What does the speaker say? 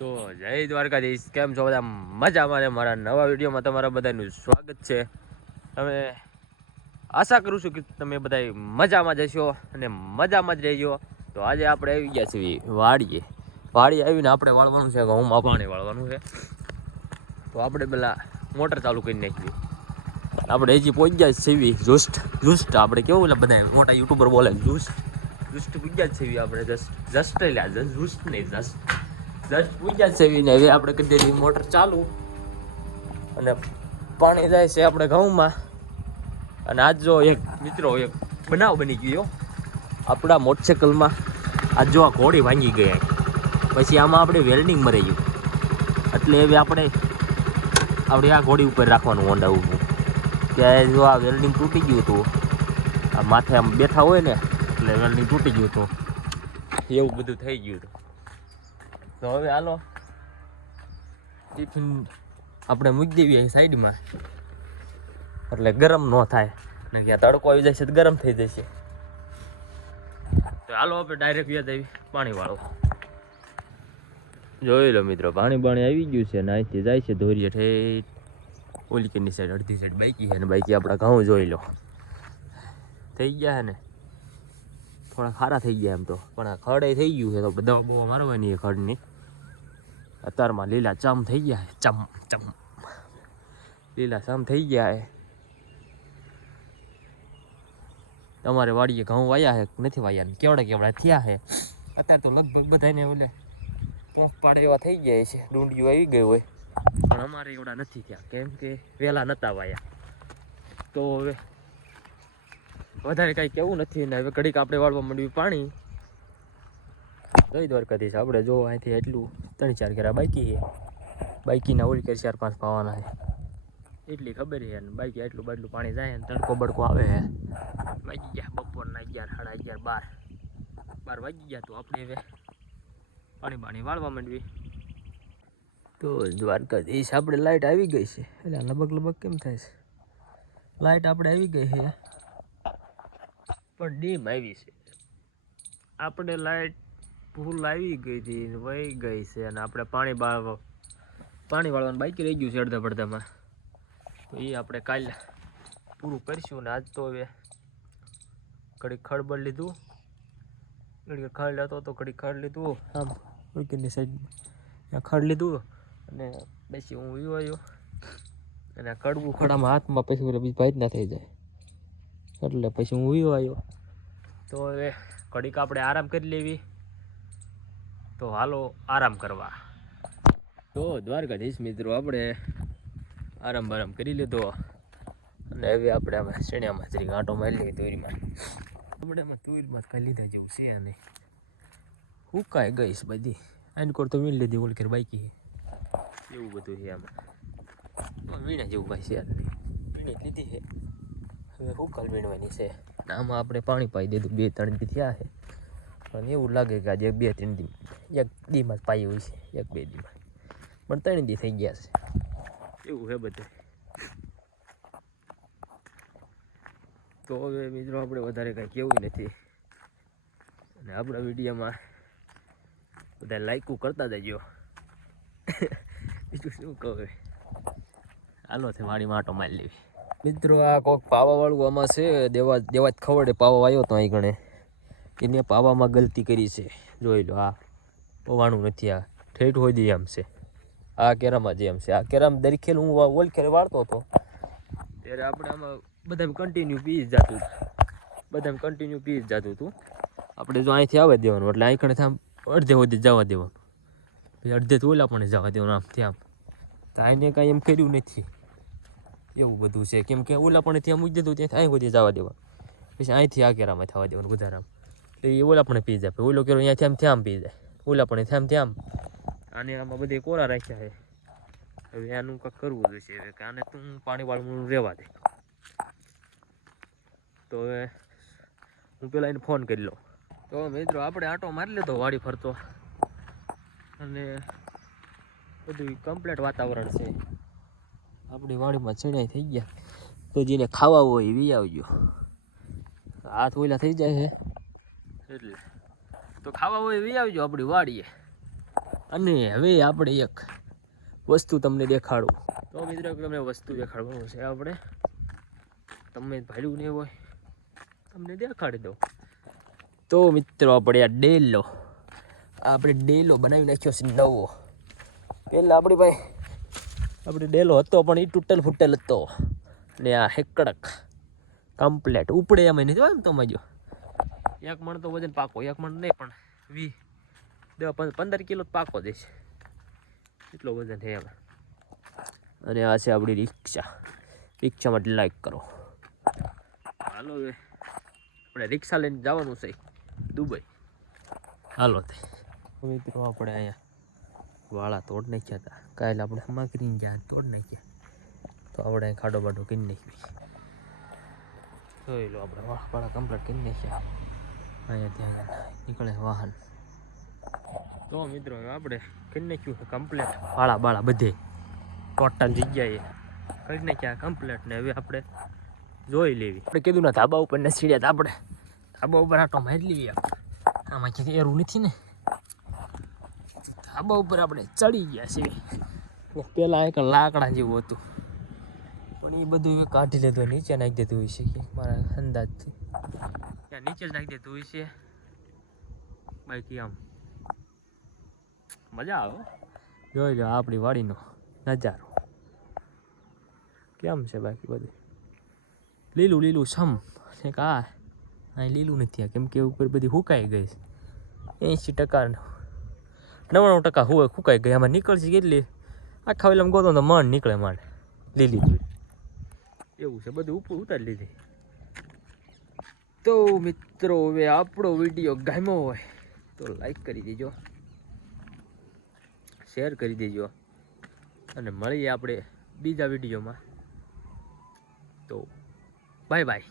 તો જય દ્વારકાધીશ, કેમ છો બધા? મજામાં ને? મારા નવા વિડીયોમાં તમારા બધાનું સ્વાગત છે. તમે આશા કરું છું કે તમે બધા મજામાં જશો અને મજામાં જ રહેજો. તો આજે આપણે આવી ગયા છીએ વાડીએ આવીને આપણે વાળવાનું છે, ઘઉંમાં પાણી વાળવાનું છે. તો આપણે પેલા મોટર ચાલુ કરી નાખીએ. આપણે હજી પહોંચી ગયા છીએ જુસ્ટ આપણે કેવું એટલે બધા મોટા યુટ્યુબર બોલે જુસ્ટ પહોંચી ગયા છીએ આપણે. જસ્ટ નહીં જસ્ટ પૂજા સેવીને હવે આપણે કરી દીધી મોટર ચાલુ અને પાણી જાય છે આપણે ઘઉંમાં. અને આજ જો એક મિત્રો એક બનાવ બની ગયો આપણા મોટરસાઇકલમાં. આજ જો આ ઘોડી ભાંગી ગઈ, પછી આમાં આપણે વેલ્ડિંગ મરી ગયું. એટલે હવે આપણે આ ઘોડી ઉપર રાખવાનું હોન્ડા ઊભું કે જો આ વેલ્ડિંગ તૂટી ગયું હતું, આ માથે આમ બેઠા હોય ને એટલે વેલ્ડિંગ તૂટી ગયું હતું, એવું બધું થઈ ગયું હતું. તો હવે હાલો ટિફિન આપણે મૂકી દેવી સાઈડમાં, એટલે ગરમ ન થાય ને કે તડકો આવી જશે તો ગરમ થઈ જશે. તો હાલો આપણે ડાયરેક્ટ વ્યાજ આવી પાણી વાળો. જોઈ લો મિત્રો, પાણી આવી ગયું છે ને અહીંથી જાય છે ધોરીએ ઠેઠ ઓલીકરની સાઈડ. અડધી સાઈડ બાઈકી છે ને બાઈકી આપણા ઘઉં જોઈ લો થઈ ગયા છે ને, થોડા ખારા થઈ ગયા એમ તો, પણ આ ખડે થઈ ગયું છે તો દવા બહુ મારવાની છે ખડની. અત્યારમાં લીલા ચમ થઈ ગયા છે, લીલા ચમ થઈ ગયા છે. તમારે વાડીએ ઘઉં વાયા છે નથી વાયા? કેવડા થયા છે અત્યારે તો લગભગ બધાને ઓલે પોંખ પાડે એવા થઈ ગયા છે, ડુંડિયું આવી ગયું હોય. પણ અમારે એવડા નથી થયા કેમ કે વહેલા નહોતા વાયા. તો હવે વધારે કાંઈ કેવું નથી ને હવે ઘડીક આપણે વાળવા માંડ્યું પાણી. જય દ્વારકાધીશ. આપણે જો અહીંથી એટલું 3-4 ઘેરા બાઈકી છે, બાઈકીના ઓલી કરી 4-5 પાવાના છે એટલી ખબર છે. ને બાઈકી એટલું બાટલું પાણી જાય ને તડકો બડકો આવે છે. વાગી ગયા બપોરના 11, 11:30, 12 વાગી ગયા. તો આપણે હવે પાણી વાળવા માંડવી. તો દ્વારકાધીશ આપણે લાઇટ આવી ગઈ છે. એટલે લબક કેમ થાય છે? લાઇટ આપણે આવી ગઈ છે પણ ડીમ આવી છે. આપણે લાઇટ ફૂલ આવી ગઈ હતી વહી ગઈ છે અને આપણે પાણી વાળવાનું બાકી રહી ગયું છે અડધા પડધામાં. તો એ આપણે કાલે પૂરું કરીશું. ને આજ તો હવે ઘડીક ખડબડ લીધું, ઘડીક ખડ લેતો તો ઘડીક ખડ લીધું, આમ વિકેટની સાઈડ ખડ લીધું અને પછી હું આવ્યો. અને કડવું ખડામાં હાથમાં પછી બીજ ભાઈ જ ના થઈ જાય એટલે પછી હું આવ્યો. તો હવે ઘડીક આપણે આરામ કરી લેવી. તો હાલો આરામ કરવા. તો દ્વારકાધીશ મિત્રો, આપણે આરામ કરી લીધો અને હવે આપણે આમાં શેણામાં જરીક આંટો મારી લઈએ તુરીમાં. આપણે આમાં તુરીમાં કાંઈ લીધા જેવું છે નહીં, હુકાઈ ગઈશ બધી. આની કોર તો વીણ લીધી, ઓલકેર બાઈકી એવું બધું છે આમાં. વીણા જેવું કાંઈ છે નહીં, વીણી લીધી છે હવે હુકાલ વીણવાની છે. આમાં આપણે પાણી પાઈ દીધું, 2-3 દી થયા છે. અને એવું લાગે કે આજે 2-3 દી, 1 દીમાં જ પાઈ હોય છે, 1-2 દીમાં, પણ 3 દી થઈ ગયા છે એવું છે બધું. તો હવે મિત્રો આપણે વધારે કાંઈ કેવું નથી અને આપણા વિડીયોમાં બધા લાઈકો કરતા જજો. બીજું શું કહું? હાલો છે વાડી માટો મારી લેવી. મિત્રો આ કોઈક પાવાવાળું આમાં છે, દેવા જ ખવડે પાવા આવ્યો તો અહીં ગણે એને પાવામાં ગલતી કરી છે. જોઈ લો, આ પવાણું નથી, આ ઠેઠ હોય દે એમ છે. આ કેરામાં જ એમ છે. આ કેરામાં દરખેલ હું ઓલખેલ વાળતો હતો ત્યારે આપણે આમાં બધા કન્ટિન્યુ પી જ જતું હતું. આપણે જો અહીંથી આવવા દેવાનું એટલે અહીં કણે આમ અડધે સુધી જવા દેવાનું, પછી અડધે તો ઓલા પણ જવા દેવાનું આમથી આમ. તો આને કાંઈ એમ કર્યું નથી, એવું બધું છે. કેમ કે ઓલા પણ ત્યાં મૂકી દીધું, ત્યાંથી અહીં સુધી જવા દેવાનું, પછી અહીંથી આ કેરામાં થવા દેવાનું વધારામાં. તો એ ઓલા પણ પી જાય, ઓલો કેરો અહીંયાથી આમ પી જાય, ઓલા પણ આમ. આને આમાં બધી કોરા રાખ્યા છે. હવે આનું કંઈક કરવું જોઈશે હવે કે આને તું પાણી વાળવું રહેવા દે. તો હવે હું પેલા એને ફોન કરી લઉં. તો મિત્રો આપણે આંટો મારી લીધો વાડી ફરતો અને બધું કમ્પ્લીટ વાતાવરણ છે. આપણી વાડીમાં ચણાઈ થઈ ગયા. તો જેને ખાવા હોય એ વી આવજો. હાથ ઓલા થઈ જાય છે એટલે તો ખાવા હોય વી આવજો આપણી વાડીએ. અને હવે આપણે એક વસ્તુ તમને દેખાડું. તો મિત્રો તમને વસ્તુ દેખાડવાનું છે આપણે. તમે ભાડું નહીં હોય તમને દેખાડી દો. તો મિત્રો આપણે આ ડેલો બનાવી નાખ્યો છે નવો. પહેલાં આપણી ભાઈ આપણે ડેલો હતો પણ એ તૂટેલ ફૂટેલ હતો. ને આ હેકડક કમ્પ્લેટ ઉપડે એમ નથી હોય એમ તો મજો. એક મણ તો વજન પાકો, એક મણ નહીં પણ 15 કિલો પાકો દેશે એટલો વજન છે એમાં. અને આ છે આપણી રિક્ષા માટે લાઈક કરો. હાલો હવે આપણે રિક્ષા લઈને જવાનું છે દુબઈ. હાલો તે મિત્રો આપણે અહીંયા વાળા તોડ નાખ્યા હતા. કાલે આપણે હમાકરીને જ્યાં તોડ નાખ્યા. તો આપણે ખાડો બાડો કરી નાખી. જોઈ લો આપણે વાળા કમ્પ્લીટ કરી નાખ્યા. અહીંયા ત્યાં નીકળે વાહન. તો મિત્રો આપણે કરી નાખ્યું છે કમ્પ્લીટ. વાળા બાળા બધે ટોટલ જગ્યાએ કરી નાખ્યા કમ્પ્લીટ. ને હવે આપણે જોઈ લેવી. આપણે કીધું ને ધાબા ઉપર ને સીડ્યા હતા. આપણે ધાબા ઉપર આટો મારી લઈએ. આમાં ક્યાંથી એરું નથી ને. ધાબા ઉપર આપણે ચડી ગયા છીએ. પેલા એક લાકડા જેવું હતું પણ એ બધું કાઢી લીધું, નીચે નાખી દેતું હોય છે કે મારા અંદાજથી ત્યાં નીચે જ નાખી દેતું હોય છે. બાકી આમ મજા આવે. જોઈ લો આપણી વાડીનો નજારો કેમ છે. બાકી બધું લીલું લીલું સમ છે. અહીં લીલું નથી આ કેમ કે ઉપર બધી સુકાઈ ગઈ છે. 80% 99% સુકાઈ ગઈ. આમાં નીકળશે કેટલી આખા વેલામાં ગોતો તો મણ નીકળે માંડ લીલી એવું છે. બધું ઉપર ઉતારી લીધી. તો મિત્રો હવે આપણો વિડીયો ગમ્યો હોય તો લાઈક કરી દેજો, શેર કરી દેજો અને મળીએ આપણે બીજા વિડીયોમાં. તો બાય બાય.